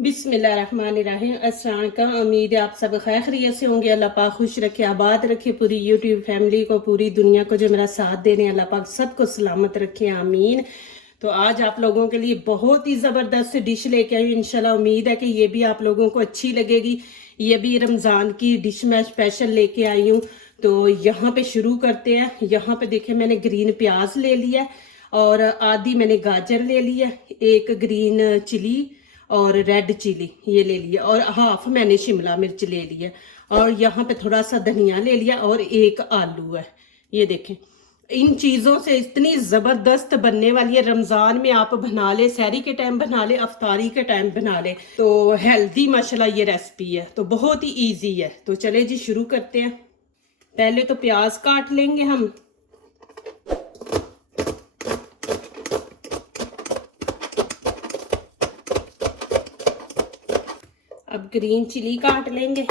बिस्मिल्लाहिर्रहमानिर्रहीम। अस्सलाम वालेकुम। उम्मीद है आप सब खैर खैरियत से होंगे। अल्लाह पाक खुश रखे, आबाद रखे पूरी यूट्यूब फैमिली को, पूरी दुनिया को जो मेरा साथ दे रहे हैं, अल्लाह पाक सबको सलामत रखे, आमीन। तो आज आप लोगों के लिए बहुत ही ज़बरदस्त डिश लेके आई हूँ। इंशाल्लाह उम्मीद है कि ये भी आप लोगों को अच्छी लगेगी। ये भी रमज़ान की डिश मैं स्पेशल लेके आई हूँ। तो यहाँ पे शुरू करते हैं। यहाँ पे देखिए मैंने ग्रीन प्याज ले लिया और आधी मैंने गाजर ले लिया, एक ग्रीन चिली और रेड चिली ये ले लिया, और हाफ मैंने शिमला मिर्च ले लिया, और यहाँ पे थोड़ा सा धनिया ले लिया, और एक आलू है। ये देखें, इन चीज़ों से इतनी ज़बरदस्त बनने वाली है। रमज़ान में आप बना ले, सहरी के टाइम बना ले, अफ्तारी के टाइम बना ले, तो हेल्दी माशाल्लाह ये रेसिपी है, तो बहुत ही ईजी है। तो चले जी शुरू करते हैं। पहले तो प्याज काट लेंगे हम। अब ग्रीन चिली काट लेंगे।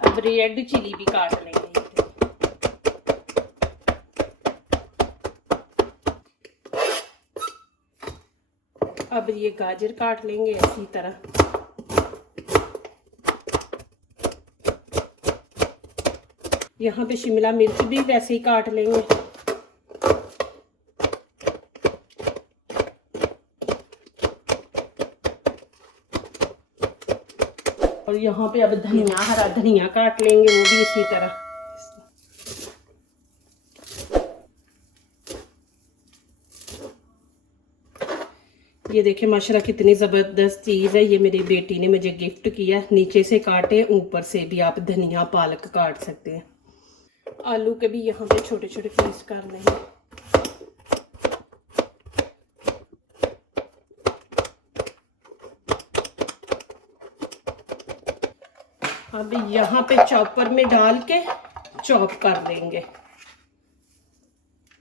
अब रेड चिली भी काट लेंगे। अब ये गाजर काट लेंगे इसी तरह। यहाँ पे शिमला मिर्च भी वैसे ही काट लेंगे। और यहाँ पे अब धनिया, हरा धनिया काट लेंगे, वो भी इसी तरह। ये देखिए माशाल्लाह कितनी ज़बरदस्त चीज़ है। ये मेरी बेटी ने मुझे गिफ्ट किया। नीचे से काटे, ऊपर से भी आप धनिया पालक काट सकते हैं। आलू के भी यहाँ पे छोटे छोटे पीस कर लेंगे। अब यहाँ पे चॉपर में डाल के चॉप कर लेंगे।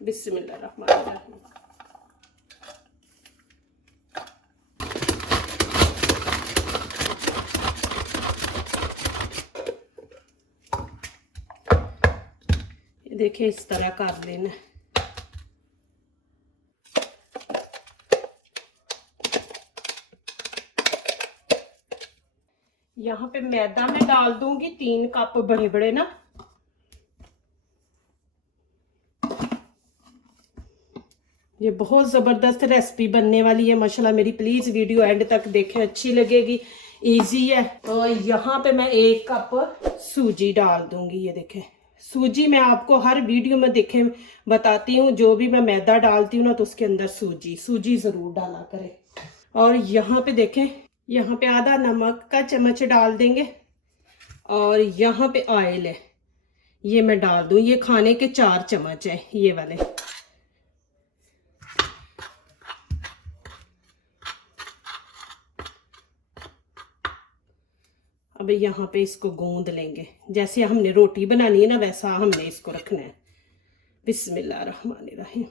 बिस्मिल्लाहिर्रहमानिर्रहीम। देखिए इस तरह कर लेना। यहाँ पे मैदा मैं डाल दूंगी 3 कप बड़े बड़े ना। ये बहुत ज़बरदस्त रेसिपी बनने वाली है माशाल्लाह मेरी। प्लीज़ वीडियो एंड तक देखें, अच्छी लगेगी, इजी है। तो यहाँ पे मैं 1 कप सूजी डाल दूंगी। ये देखें, सूजी मैं आपको हर वीडियो में देखें बताती हूँ। जो भी मैं मैदा डालती हूँ ना, तो उसके अंदर सूजी ज़रूर डाला करें। और यहाँ पे देखें, यहाँ पे आधा नमक का चम्मच डाल देंगे, और यहाँ पे ऑयल है, ये मैं डाल दूँ। ये खाने के 4 चम्मच है ये वाले। अब यहाँ पे इसको गूंद लेंगे। जैसे हमने रोटी बनानी है ना, वैसा हमने इसको रखना है। बिस्मिल्लाहिर्रहमानिर्रहीम।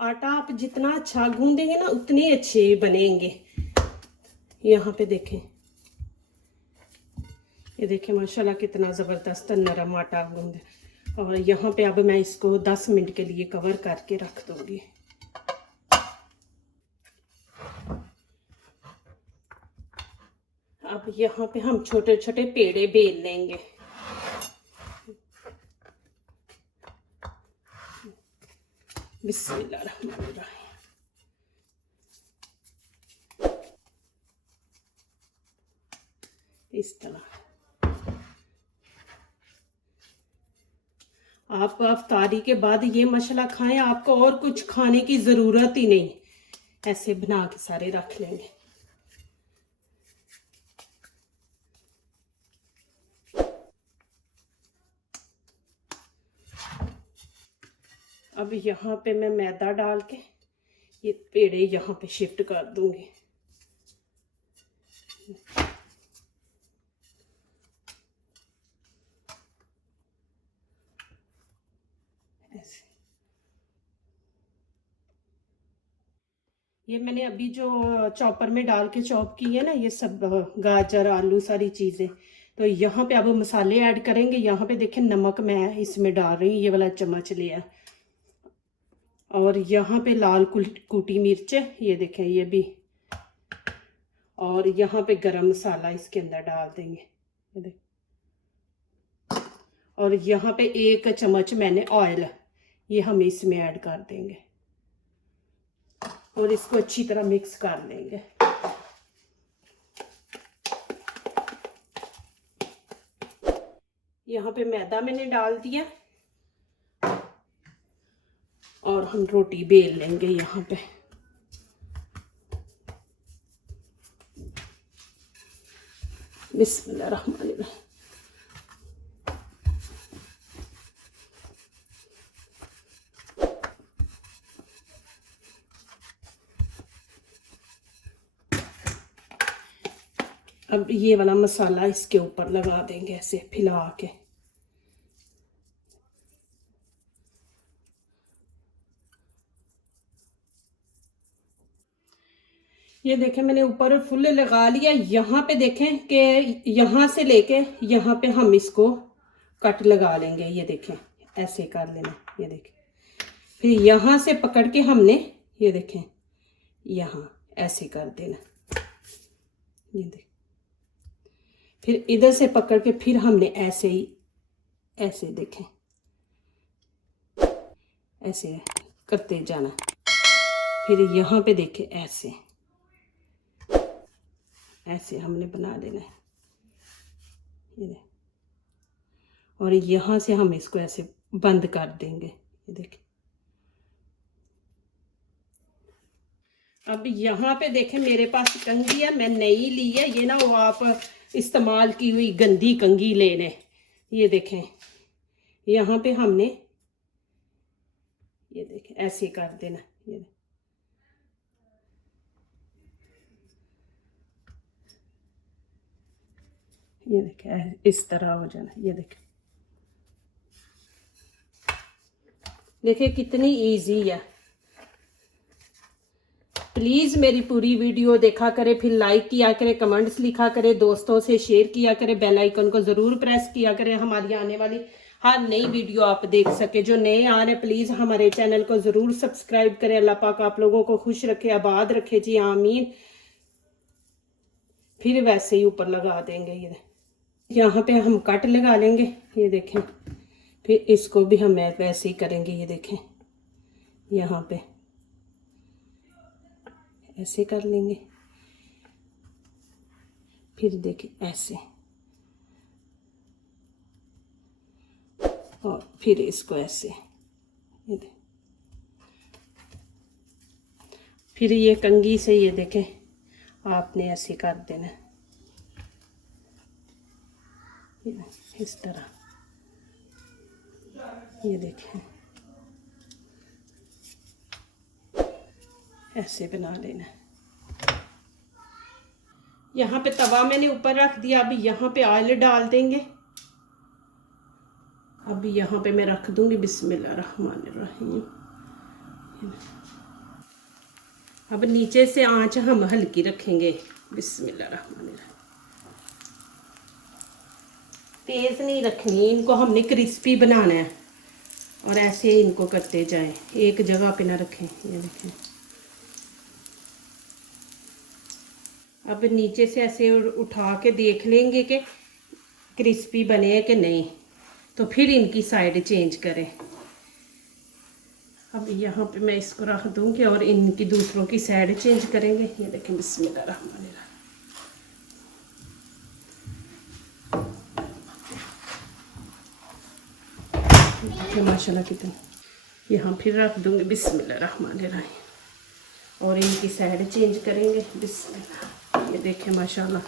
आटा आप जितना अच्छा गूंदेंगे ना, उतने अच्छे बनेंगे। यहाँ पे देखें, ये देखें माशाल्लाह कितना ज़बरदस्त नरम आटा गूंदे। और यहाँ पे अब मैं इसको 10 मिनट के लिए कवर करके रख दूंगी। अब यहाँ पे हम छोटे छोटे पेड़े बेल लेंगे। बिस्मिल्लाहिर्रहमानिर्रहीम। इस तरह आप अफ्तारी के बाद ये मसाला खाएं, आपको और कुछ खाने की ज़रूरत ही नहीं। ऐसे बना के सारे रख लेंगे। अब यहाँ पे मैं मैदा डाल के ये पेड़े यहाँ पे शिफ्ट कर दूंगी। ऐसे ये मैंने अभी जो चॉपर में डाल के चॉप की है ना, ये सब गाजर आलू सारी चीज़ें। तो यहाँ पे अब मसाले ऐड करेंगे। यहाँ पे देखें नमक मैं इसमें डाल रही हूँ, ये वाला चम्मच लिया। और यहाँ पे लाल कुटी मिर्च, ये देखें ये भी। और यहाँ पे गरम मसाला इसके अंदर डाल देंगे, ये देखें। और यहाँ पे 1 चम्मच मैंने ऑयल, ये हम इसमें ऐड कर देंगे और इसको अच्छी तरह मिक्स कर लेंगे। यहाँ पे मैदा मैंने डाल दिया और हम रोटी बेल लेंगे यहाँ पे। बिस्मिल्लाहिर्रहमानिर्रहीम। अब ये वाला मसाला इसके ऊपर लगा देंगे ऐसे फैला के। ये देखें मैंने ऊपर फुल लगा लिया। यहाँ पे देखें कि यहाँ से लेके यहाँ पे हम इसको कट लगा लेंगे। ये देखें ऐसे कर लेना, ये देखें। फिर यहाँ से पकड़ के हमने, ये देखें यहाँ ऐसे कर देना, ये देखें। फिर इधर से पकड़ के फिर हमने ऐसे ही, ऐसे देखें ऐसे करते जाना। फिर यहाँ पे देखें ऐसे ऐसे हमने बना देना है, ये देखें। और यहाँ से हम इसको ऐसे बंद कर देंगे, ये देखें। अब यहाँ पे देखें मेरे पास कंघी है, मैं नई ली है। ये ना वो आप इस्तेमाल की हुई गंदी कंघी लेने। ये देखें यहाँ पे हमने, ये देखें ऐसे कर देना, ये देखें इस तरह हो जाना। ये देखें, देखिए कितनी इजी है। प्लीज़ मेरी पूरी वीडियो देखा करें, फिर लाइक किया करें, कमेंट्स लिखा करें, दोस्तों से शेयर किया करें, बेल आइकन को ज़रूर प्रेस किया करें, हमारी आने वाली हर नई वीडियो आप देख सके। जो नए आ रहे प्लीज़ हमारे चैनल को ज़रूर सब्सक्राइब करें। अल्लाह पाक आप लोगों को खुश रखे, आबाद रखे जी, आमीन। फिर वैसे ही ऊपर लगा देंगे। ये यहाँ पे हम कट लगा लेंगे, ये देखें। फिर इसको भी हम वैसे ही करेंगे, ये देखें यहाँ पे ऐसे कर लेंगे। फिर देखें ऐसे, और फिर इसको ऐसे, ये देखें। फिर ये कंघी से, ये देखें आपने ऐसे कर देना, इस तरह, ये देखें ऐसे बना लेना। यहाँ पे तवा मैंने ऊपर रख दिया। अभी यहाँ पे ऑयल डाल देंगे। अभी यहाँ पे मैं रख दूंगी, बिस्मिल्लाहिर्रहमानिर्रहीम। अब नीचे से आंच हम हल्की रखेंगे, बिस्मिल्लाहिर्रहमानिर्रहीम। तेज़ नहीं रखनी, इनको हमने क्रिस्पी बनाना है और ऐसे इनको करते जाएं, एक जगह पे ना रखें। ये देखें, अब नीचे से ऐसे उठा के देख लेंगे कि क्रिस्पी बने हैं कि नहीं, तो फिर इनकी साइड चेंज करें। अब यहाँ पे मैं इसको रख दूँगी और इनकी दूसरों की साइड चेंज करेंगे। ये देखें बिस्मिल्लाहिर्रहमानिर्रहीम। माशाल्लाह कितने, यहाँ फिर रख दूँगी बिस्मिल्लाहिर्रहमानिर्रहीम और इनकी साइड चेंज करेंगे, बिस्मिल्लाह। ये देखें माशाल्लाह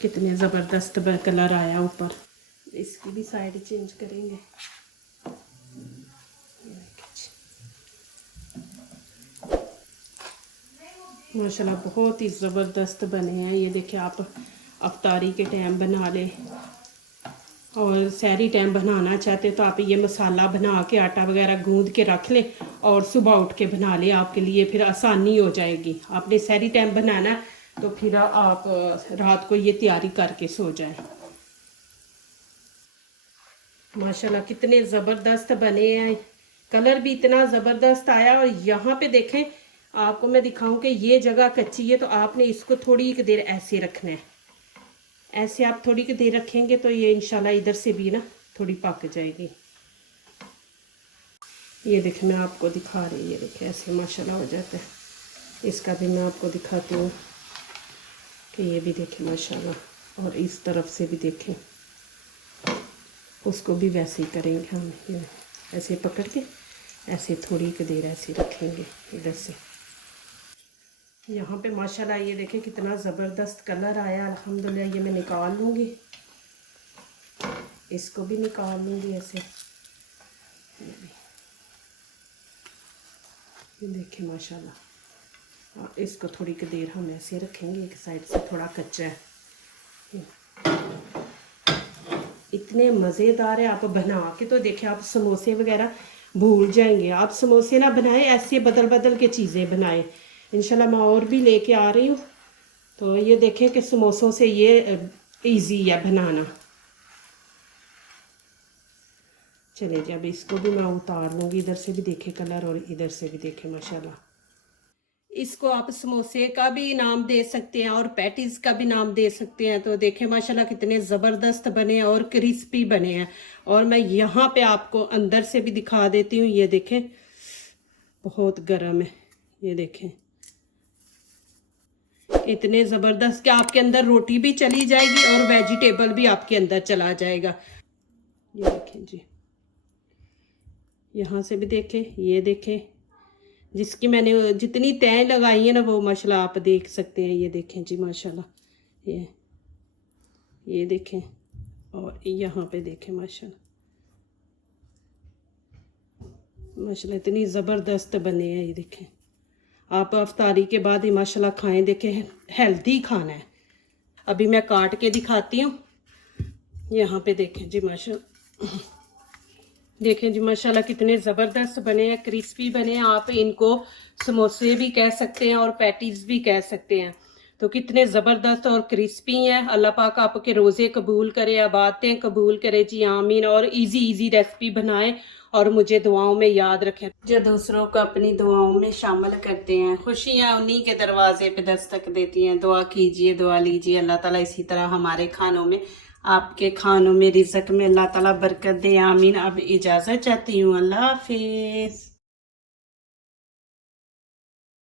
कितने ज़बरदस्त कलर आया ऊपर। इसकी भी साइड चेंज करेंगे। माशाल्लाह बहुत ही ज़बरदस्त बने हैं। ये देखिए आप अफ्तारी के टाइम बना ले और सहरी टाइम बनाना चाहते हो तो आप ये मसाला बना के आटा वगैरह गूंद के रख ले और सुबह उठ के बना ले, आपके लिए फिर आसानी हो जाएगी। आपने सहरी टाइम बनाना तो फिर आप रात को ये तैयारी करके सो जाए। माशाल्लाह कितने ज़बरदस्त बने हैं, कलर भी इतना ज़बरदस्त आया। और यहाँ पे देखें, आपको मैं दिखाऊं कि ये जगह कच्ची है तो आपने इसको थोड़ी देर ऐसे रखना है। ऐसे आप थोड़ी की देर रखेंगे तो ये इंशाल्लाह इधर से भी ना थोड़ी पक जाएगी। ये देखें, मैं आपको दिखा रही हूँ, ये देखें ऐसे माशाल्लाह हो जाता है। इसका भी मैं आपको दिखाती हूँ कि ये भी देखें माशाल्लाह। और इस तरफ से भी देखें, उसको भी वैसे ही करेंगे हम। ये ऐसे पकड़ के ऐसे थोड़ी की देर ऐसे रखेंगे इधर से। यहाँ पे माशाल्लाह ये देखें कितना ज़बरदस्त कलर आया अल्हम्दुलिल्लाह। ये मैं निकाल लूँगी, इसको भी निकाल लूँगी ऐसे। ये देखें माशाल्लाह। इसको थोड़ी की देर हम ऐसे रखेंगे, एक साइड से थोड़ा कच्चा है। इतने मज़ेदार है, आप बना के तो देखें, आप समोसे वगैरह भूल जाएंगे। आप समोसे ना बनाएं, ऐसे बदल बदल के चीज़ें बनाएं। इंशाल्लाह मैं और भी लेके आ रही हूँ। तो ये देखें कि समोसों से ये इजी है बनाना। चलिए जी, अब इसको भी मैं उतार लूँगी। इधर से भी देखें कलर और इधर से भी देखें माशाल्लाह। इसको आप समोसे का भी नाम दे सकते हैं और पैटीज का भी नाम दे सकते हैं। तो देखें माशाल्लाह कितने ज़बरदस्त बने हैं और क्रिस्पी बने हैं। और मैं यहाँ पे आपको अंदर से भी दिखा देती हूँ। ये देखें बहुत गर्म है, ये देखें इतने ज़बरदस्त कि आपके अंदर रोटी भी चली जाएगी और वेजिटेबल भी आपके अंदर चला जाएगा। ये देखें जी, यहाँ से भी देखें, ये देखें जिसकी मैंने जितनी तय लगाई है ना वो माशाल्लाह आप देख सकते हैं। ये देखें जी माशाल्लाह, ये देखें और यहाँ पे देखें माशाल्लाह माशाल्लाह इतनी ज़बरदस्त बने हैं। ये देखें, आप अफ्तारी के बाद ही माशाल्लाह खाएं। देखें हेल्दी खाना है। अभी मैं काट के दिखाती हूँ। यहाँ पे देखें जी माशाल्लाह, देखें जी माशाल्लाह कितने ज़बरदस्त बने हैं, क्रिस्पी बने हैं। आप इनको समोसे भी कह सकते हैं और पैटीज भी कह सकते हैं। तो कितने ज़बरदस्त और क्रिस्पी हैं। अल्लाह पाक आपके रोज़े कबूल करे, आबादतें कबूल करे जी, आमीन। और इजी रेसिपी बनाएं और मुझे दुआओं में याद रखें। जो दूसरों को अपनी दुआओं में शामिल करते हैं, खुशियाँ उन्हीं के दरवाजे पे दस्तक देती हैं। दुआ कीजिए, दुआ लीजिए, अल्लाह ताला इसी तरह हमारे खानों में, आपके खानों में, रिज़्क़ में अल्लाह ताला बरकत दे, आमीन। अब इजाज़त चाहती हूँ, अल्लाह हाफिज़।